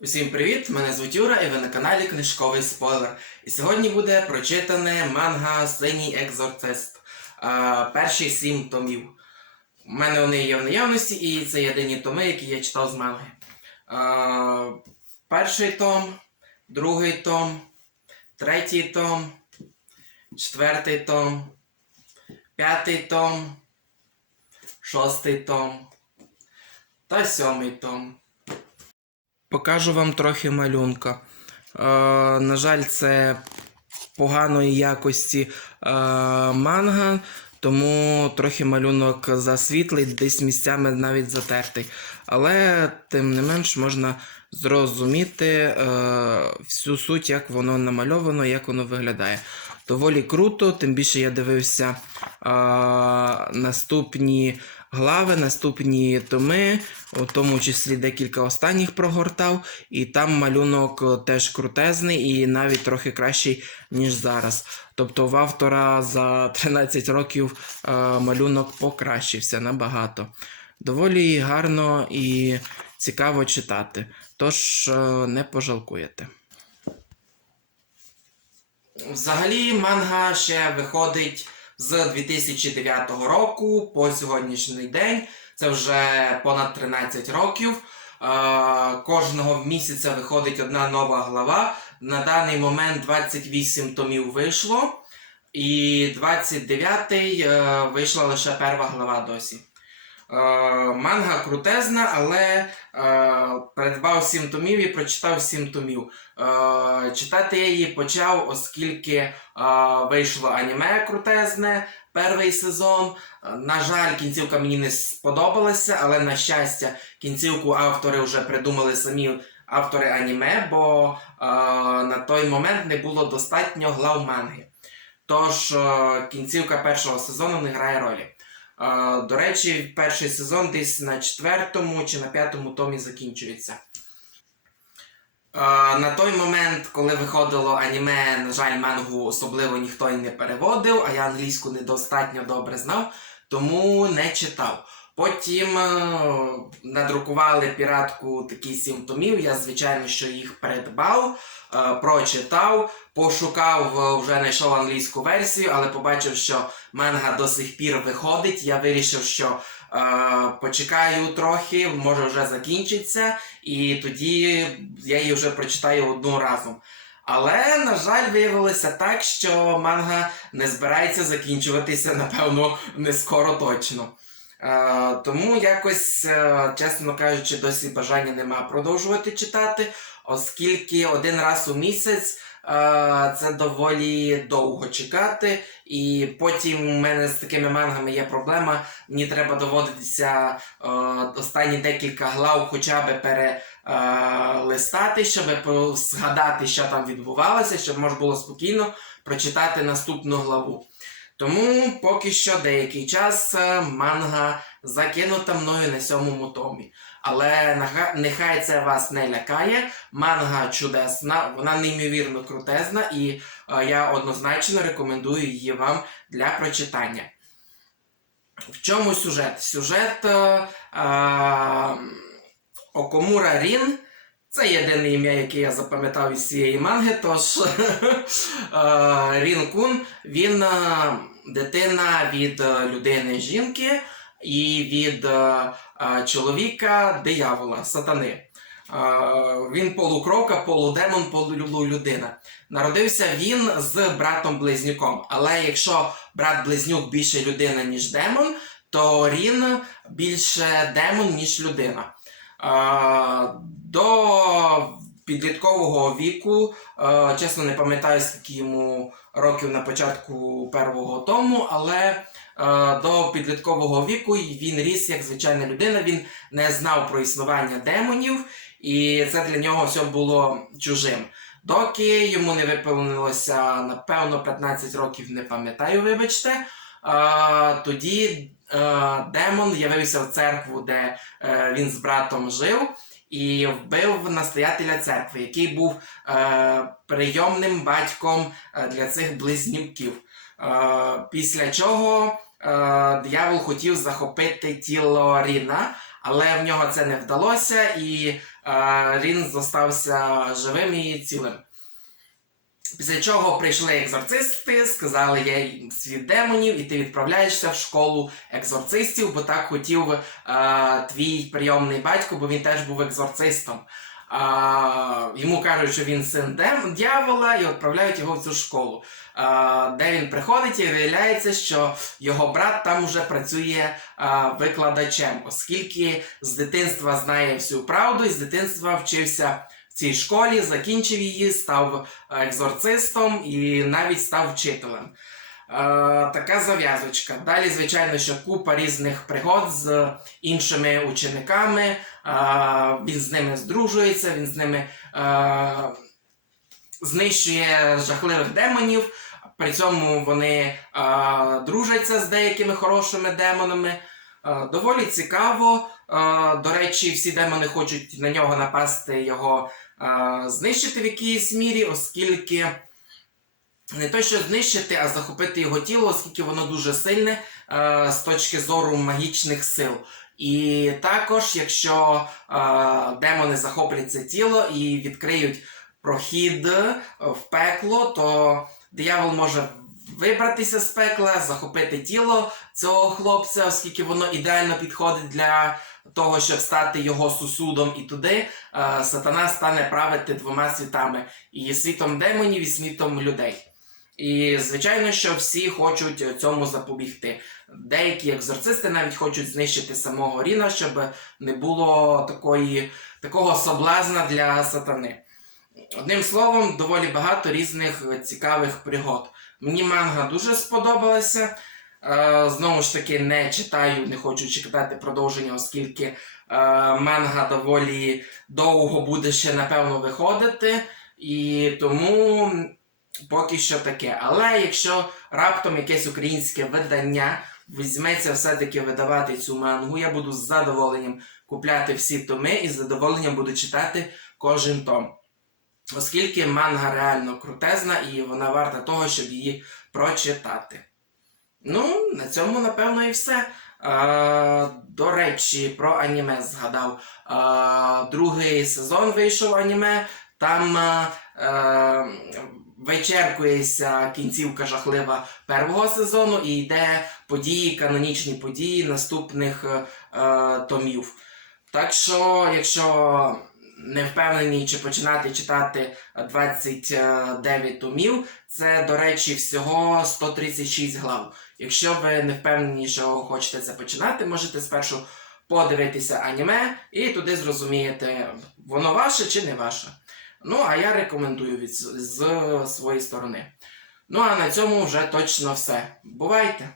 Усім привіт! Мене звуть Юра і ви на каналі Книжковий Спойлер. І сьогодні буде прочитане манга Синій екзорцист. Перші сім томів. У мене вони є в наявності, і це єдині томи, які я читав з манги. Перший том, другий том, третій том, четвертий том, п'ятий том, шостий том та сьомий том. Покажу вам трохи малюнка. Е, на жаль, це поганої якості е, манга, тому трохи малюнок засвітлий, десь місцями навіть затертий. Але тим не менш можна зрозуміти е, всю суть, як воно намальовано, як воно виглядає. Доволі круто, тим більше я дивився е, наступні глави, наступні томи, у тому числі декілька останніх прогортав, і там малюнок е, теж крутезний і навіть трохи кращий, ніж зараз. Тобто в автора за 13 років е, малюнок покращився набагато. Доволі гарно і цікаво читати. Тож е, не пожалкуєте. Взагалі, манга ще виходить з 2009 року по сьогоднішній день. Це вже понад 13 років. Е, Кожного місяця виходить одна нова глава. На даний момент 28 томів вийшло, і 29-й е, вийшла лише перша глава досі. Е, Манга крутезна, але е, придбав 7 томів і прочитав 7 томів. Е, Читати я її почав, оскільки вийшло аніме крутезне, перший сезон. На жаль, кінцівка мені не сподобалася, але на щастя, кінцівку автори вже придумали самі автори аніме, бо е, на той момент не було достатньо глав манги. Тож е, кінцівка першого сезону не грає ролі. До речі, перший сезон десь на четвертому чи на п'ятому томі закінчується. На той момент, коли виходило аніме, на жаль, мангу особливо ніхто і не переводив, а я англійську недостатньо добре знав, тому не читав. Потім е, надрукували піратку такі сім. Я, звичайно, що їх придбав, е, прочитав, пошукав, е, вже знайшов англійську версію, але побачив, що манга до сих пір виходить. Я вирішив, що почекаю трохи, може вже закінчиться, і тоді я її вже прочитаю одну разом. Але, на жаль, виявилося так, що манга не збирається закінчуватися, напевно, не скоро точно. Е, тому якось, е, чесно кажучи, досі бажання нема продовжувати читати, оскільки один раз у місяць е, це доволі довго чекати. І потім у мене з такими мангами є проблема. Мені треба доводитися останні декілька глав хоча б перелистати, щоб згадати, що там відбувалося, щоб можна було спокійно прочитати наступну главу. Тому поки що деякий час е, манга закинута мною на сьомому томі. Але нехай це вас не лякає. Манга чудесна, вона неймовірно крутезна, і е, я однозначно рекомендую її вам для прочитання. В чому сюжет? Сюжет е, е, Окомура Рін. Це єдине ім'я, яке я запам'ятав із цієї манги. Тож е, Рін Кун, він е, дитина від е, людини жінки і від чоловіка диявола, сатани. Він полукровка, полудемон, полулюдина. Народився він з братом-близнюком. Але якщо брат-близнюк більше людина, ніж демон, то Рін більше демон, ніж людина. До підліткового віку, чесно не пам'ятаю, скільки йому років на початку первого тому, але до підліткового віку він ріс як звичайна людина, він не знав про існування демонів, і це для нього все було чужим. Доки йому не виповнилося, напевно, 15 років, не пам'ятаю, вибачте. Тоді е, демон явився в церкву, де е, він з братом жив, і вбив настоятеля церкви, який був е, прийомним батьком для цих близнюків. Після чого диявол хотів захопити тіло Ріна, але в нього це не вдалося, і Рін зостався живим і цілим. Після чого прийшли екзорцисти, сказали є світ демонів, і ти відправляєшся в школу екзорцистів, бо так хотів е, твій прийомний батько, бо він теж був екзорцистом. А, йому кажуть, що він син дем, дьявола, і відправляють його в цю школу, а, де він приходить і виявляється, що його брат там уже працює а, викладачем, оскільки з дитинства знає всю правду і з дитинства вчився цій школі, закінчив її, став екзорцистом і навіть став вчителем. Е, така зав'язочка. Далі, звичайно, що купа різних пригод з іншими учениками. Е, він з ними здружується, він з ними е, знищує жахливих демонів. При цьому вони е, дружаться з деякими хорошими демонами. Е, доволі цікаво. Е, до речі, всі демони хочуть на нього напасти, його е, знищити в якійсь мірі, оскільки не то, що знищити, а захопити його тіло, оскільки воно дуже сильне е, з точки зору магічних сил. І також, якщо е, демони захоплять це тіло і відкриють прохід в пекло, то диявол може вибратися з пекла, захопити тіло цього хлопця, оскільки воно ідеально підходить для того, щоб стати його сусудом, і туди е, сатана стане правити двома світами: і світом демонів, і світом людей. І звичайно, що всі хочуть цьому запобігти. Деякі екзорцисти навіть хочуть знищити самого Ріна, щоб не було такої, такого соблазна для сатани. Одним словом, доволі багато різних цікавих пригод. Мені манга дуже сподобалася. Е, Знову ж таки, не читаю, не хочу читати продовження, оскільки е, манга доволі довго буде ще, напевно, виходити. І тому поки що таке. Але якщо раптом якесь українське видання візьметься все-таки видавати цю мангу, я буду з задоволенням купляти всі томи і з задоволенням буду читати кожен том. Оскільки манга реально крутезна і вона варта того, щоб її прочитати. Ну, на цьому, напевно, і все. Е, до речі, про аніме згадав. Е, другий сезон вийшов аніме. Там е, е, вичеркується кінцівка жахлива першого сезону і йде події, канонічні події наступних е, томів. Так що, якщо не впевнені, чи починати читати 29 томів, це, до речі, всього 136 глав. Якщо ви не впевнені, що хочете це починати, можете спершу подивитися аніме і туди зрозумієте, воно ваше чи не ваше. Ну, а я рекомендую від, з своєї сторони. Ну, а на цьому вже точно все. Бувайте!